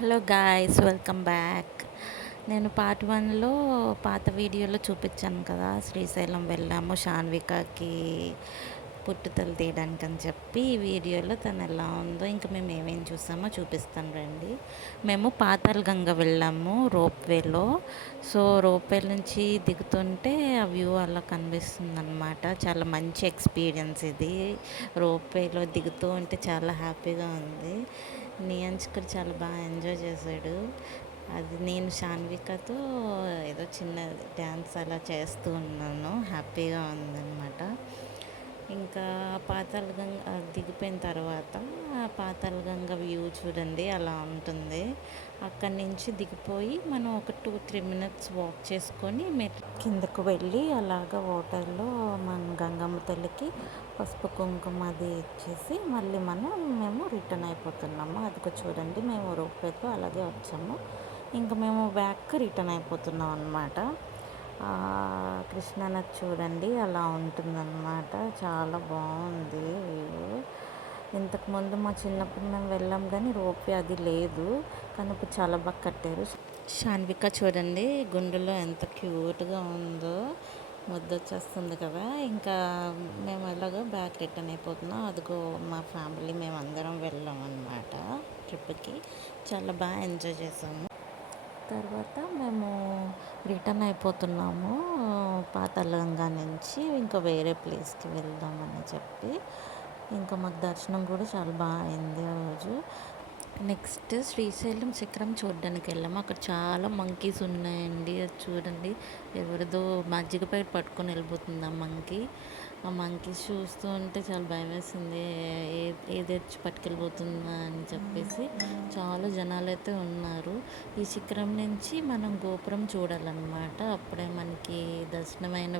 Hello guys, welcome back. నేను part 1లో పాత వీడియోలో చూపించాను కదా, శ్రీశైలం వెళ్ళాము షాన్వికాకి పుట్టుతలు తీయడానికి అని చెప్పి. ఈ వీడియోలో తను ఎలా ఉందో ఇంకా మేము ఏమేమి చూసామో చూపిస్తాను రండి. మేము పాతాళ గంగ వెళ్ళాము రోప్వేలో. సో రోప్వే నుంచి దిగుతుంటే ఆ వ్యూ అలా కనిపిస్తుంది అనమాట. చాలా మంచి ఎక్స్పీరియన్స్ ఇది. రోప్వేలో దిగుతూ ఉంటే చాలా హ్యాపీగా ఉంది. నియంజ్ కూడా చాలా బాగా ఎంజాయ్ చేశాడు. అది నేను షాన్వికతో ఏదో చిన్న డ్యాన్స్ అలా చేస్తూ ఉన్నాను. హ్యాపీగా ఉందన్నమాట. ఇంకా పాతాళగంగ దిగిపోయిన తర్వాత పాతాళగంగ వ్యూ చూడండి అలా ఉంటుంది. అక్కడి నుంచి దిగిపోయి మనం ఒక 2-3 మినిట్స్ వాక్ చేసుకొని కిందకు వెళ్ళి అలాగ వాటర్లో మన గంగమ్మ తల్లికి పసుపు కుంకుమ అది ఇచ్చేసి మళ్ళీ మేము రిటర్న్ అయిపోతున్నాము. అది చూడండి, మేము రోప్వేతో అలాగే వచ్చాము. ఇంకా మేము బ్యాక్ రిటర్న్ అయిపోతున్నాం అన్నమాట. కృష్ణానది చూడండి అలా ఉంటుందన్నమాట. చాలా బాగుంది వ్యూ. ఇంతకుముందు మా చిన్నప్పుడు మేము వెళ్ళాం కానీ రోప్వే అది లేదు, కానీ ఇప్పుడు చాలా బాగా కట్టారు. షాన్విక చూడండి గుండెలో ఎంత క్యూట్గా ఉందో, ముద్దొచ్చేస్తుంది కదా. ఇంకా మేము ఎలాగో బ్యాక్ రిటర్న్ అయిపోతున్నాం. అదిగో మా ఫ్యామిలీ మేమందరం వెళ్ళాం అన్నమాట ట్రిప్కి. చాలా బాగా ఎంజాయ్ చేసాము. తర్వాత మేము రిటర్న్ అయిపోతున్నాము పాతాళగంగ నుంచి. ఇంకా వేరే ప్లేస్కి వెళ్దామని చెప్పి ఇంకా మాకు దర్శనం కూడా చాలా బాగా అయింది ఆ రోజు. నెక్స్ట్ శ్రీశైలం శిఖరం చూడడానికి వెళ్ళాము. అక్కడ చాలా మంకీస్ ఉన్నాయండి. అది చూడండి, ఎవరిదో మజ్జిగ ప్యాకెట్ పట్టుకొని వెళ్ళిపోతుంది ఆ మంకీ. ఆ మంకీస్ చూస్తూ ఉంటే చాలా భయం వేసింది, ఏది వచ్చి పట్టుకెళ్ళిపోతుందా అని చెప్పేసి. చాలా జనాలు అయితే ఉన్నారు. ఈ శిఖరం నుంచి మనం గోపురం చూడాలన్నమాట. అప్పుడే మనకి దర్శనమైన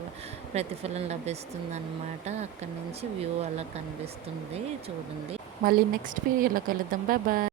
ప్రతిఫలం లభిస్తుంది అన్నమాట. అక్కడి నుంచి వ్యూ అలా కనిపిస్తుంది చూడండి. మళ్ళీ నెక్స్ట్ వీడియోలో కలుద్దాం. Bye bye.